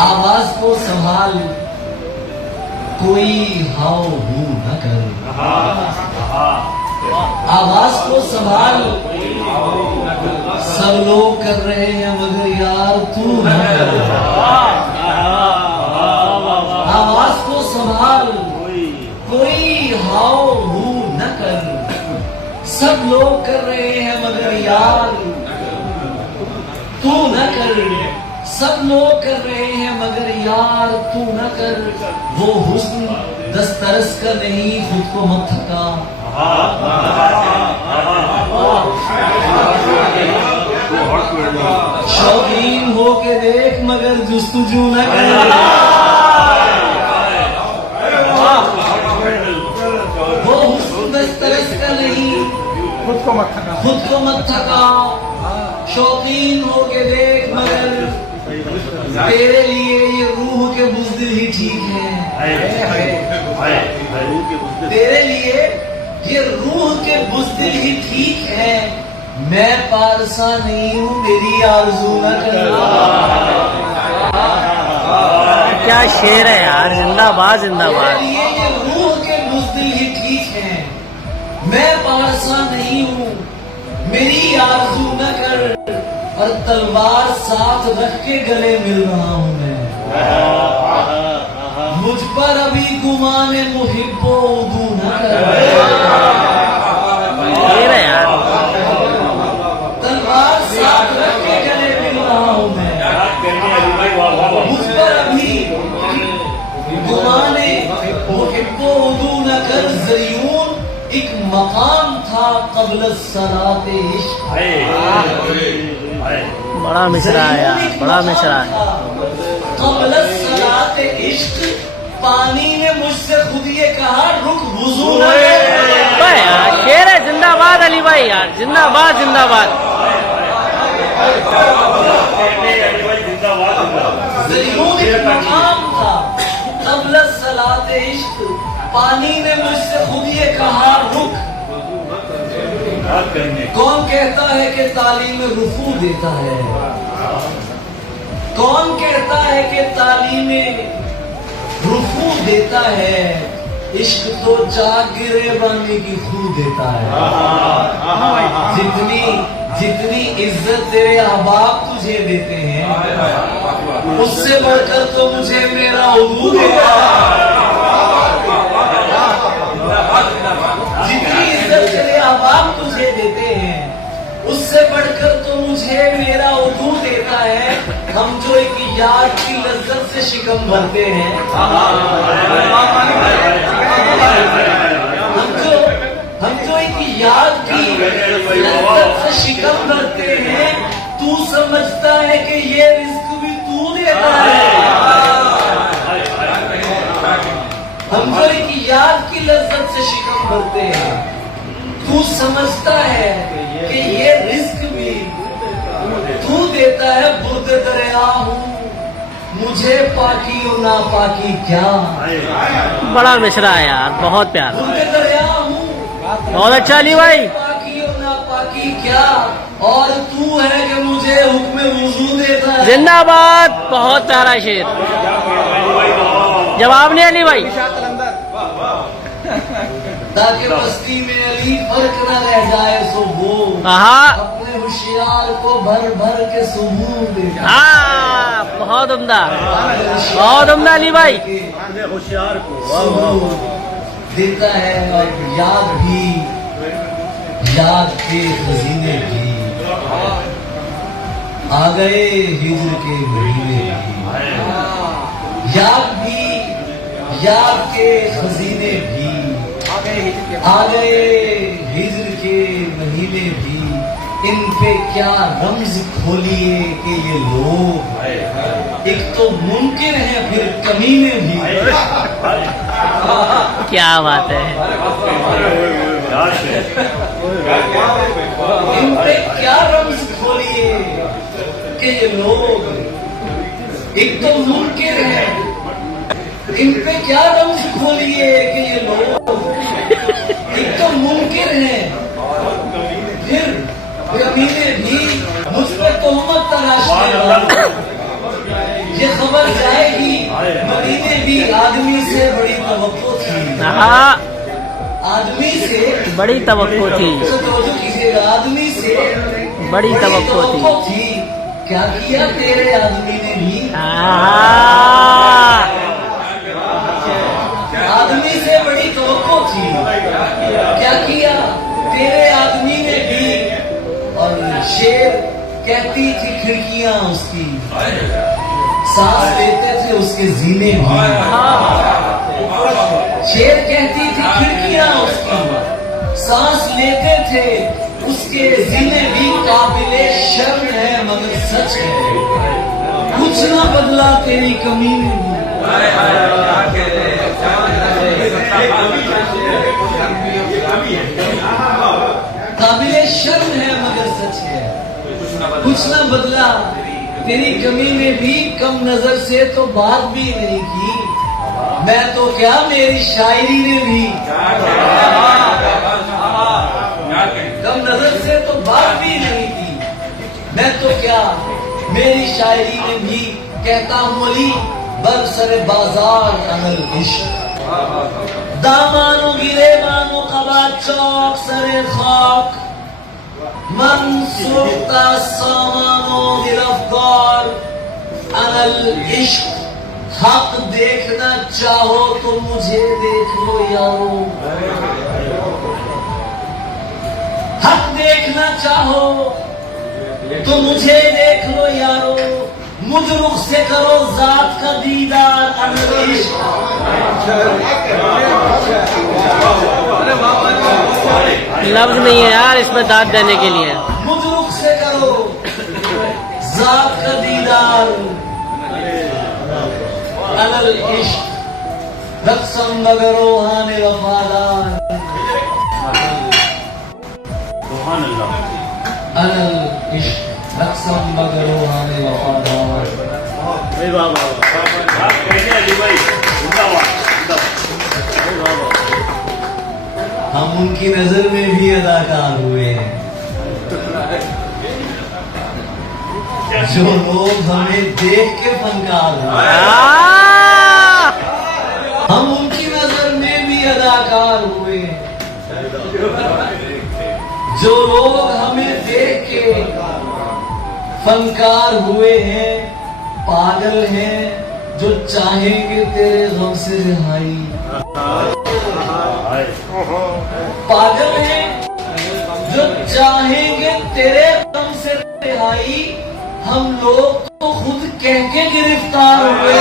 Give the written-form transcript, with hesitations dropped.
आवाज को संभाल, कोई हाव हू न कर। आवाज को संभाल, सब लोग कर रहे हैं मगर यार तू न कर। आवाज को संभाल, कोई हाव हू न कर। सब लोग कर रहे हैं मगर यार तू न कर। सब लोग कर रहे हैं मगर यार तू न कर। वो हुस्न दस्तरस का नहीं, खुद को मत थका। शौकीन हो के देख मगर जुस्तुजू न कर। वो हुस्न दस्तरस का नहीं, खुद को मत थका। शौकीन हो के देख मगर तेरे लिए ये रूह के बुज़दिल ही ठीक है। तेरे लिए ये रूह के बुज़दिल ही ठीक है। मैं पारसा नहीं हूँ, मेरी आरज़ू न करना। क्या शेर है यार, जिंदाबाद जिंदाबाद। तेरे लिए ये रूह के बुज़दिल ही ठीक है। मैं पारसा नहीं हूँ, मेरी आरज़ू न कर। और तलवार साथ रख के गले मिल रहा हूँ मैं। मुझ पर अभी गुमाने मुहिब्बो उदू न कर। तलवार साथ रख के गले मिल रहा हूँ मैं। मुझ पर अभी गुमाने मुहिब्बो उदू न कर। ज़यून एक मकाम था क़ब्ल सलाते इश्क़। बड़ा मिसरा है यार, बड़ा मिसरा है। क़ब्ल सलाते इश्क़, पानी ने मुझसे खुद ये कहा रुक वुज़ू न कर। यार शेर है, जिंदाबाद अली भाई यार, जिंदाबाद जिंदाबाद। ज़यून एक मकाम था क़ब्ल सलाते इश्क़, पानी ने मुझसे खुद ये कहा रुक। कौन कहता है कि तालीम रुफू देता है? कौन कहता है कि तालीम रुफू देता है? इश्क तो जाग गिरेबानी की खू देता है। जितनी इज्जत तेरे अहबाब तुझे देते हैं, उससे बढ़कर तो मुझे मेरा उदू देता है। जितनी इज्जत तेरे अहबाब तुझे देते हैं, उससे बढ़कर तो मुझे मेरा उदू देता है। हम जो एक याद की लज्जत से शिकम भरते हैं, हम जो एक याद की लज्जत से शिकम भरते हैं, तू समझता है कि ये रिस्क भी तू देता है। हम जो एक याद की लज्जत से शिकम भरते हैं, तू समझता है कि ये रिस्क भी तू देता है। बुर्द दरिया हूँ, मुझे पाकी और नापाकी क्या। बड़ा मिसरा है यार, बहुत प्यार। बुर्द दरिया हूँ, बहुत अच्छा अली भाई। पाकी और नापाकी क्या, और तू है कि मुझे हुक्म वुज़ू देता है। जिंदाबाद, बहुत प्यारा शेर। जवाब नहीं अली भाई। ताकि बस्ती में अली फर्क न रह जाए, सो वो अपने होशियार को भर भर के सुबह देता। हाँ, बहुत उम्दा, बहुत उम्दा अली भाई। होशियार को देता है। और याद के खजीने भी आ गए, हिज्र के महीने भी। याद के खजीने भी आ गए, हिज्र के महीने भी। इन पे क्या रम्ज खोलिए कि ये लोग एक तो मुमकिन है फिर कमीने भी। क्या बात है। इन पे क्या रम्ज खोलिए कि ये लोग एक तो मुमकिन है। इन पे क्या रम्ज खोलिए कि ये लोग एक तो मुमकिन है फिर कमीने भी मुझ पर तोहमत तराशने वाले। ये खबर जाएगी मदीने भी आदमी से बड़ी तवक्को थी। हाँ, आदमी से बड़ी तवक्को थी, तो कीजिएगा, आदमी से बड़ी तवक्को थी। क्या किया तेरे आदमी ने भी? हाँ, आदमी से बड़ी तवक्को थी, क्या किया तेरे आदमी ने भी। और शेर कहती थी खिड़कियां उसकी, सांस लेते थे उसके जीने भी। शेर कहती थी खिड़कियां उसकी, सांस लेते थे उसके जीने भी। काबिले शर्म है मगर सच है, कुछ ना बदला तेरी कमी में भी। काबिले शर्म है मगर सच है, कुछ ना बदला तेरी कमी में भी। कम नजर से तो बात भी नहीं की, मैं तो क्या मेरी शायरी ने भी। कम नजर से तो बात भी नहीं की, मैं तो क्या मेरी शायरी ने भी। कहता हूँ अली बरसर बाजार अनल इश्क, दामानो गिरे मानो कबा चौक सरे खाक, मन सुरता सामानो गिरफ्तार अनल इश्क। हक देखना चाहो तो मुझे देख लो यारो, हक देखना चाहो तो मुझे देख लो यारो। मुझ रुख से करो जात का दीदार अनल इश्क। लफ्ज नहीं है यार इसमें दाद देने के लिए। मुझ रुख से करो जात का दीदार अनल इश्क। रक्सम बगरो हाने वफादार अनल इश्क। रक्सम बगरो हाने वफादार। हम उनकी नजर में भी अदाकार हुए हैं, जो लोग हमें देख के फनकार हुए। हम उनकी नजर में भी अदाकार हुए, जो लोग हमें देख के फनकार हुए हैं। पागल हैं जो चाहेंगे तेरे गम से रिहाई, पागल हैं जो चाहेंगे तेरे गम से रिहाई। हम लोग तो खुद कह के गिरफ्तार हुए।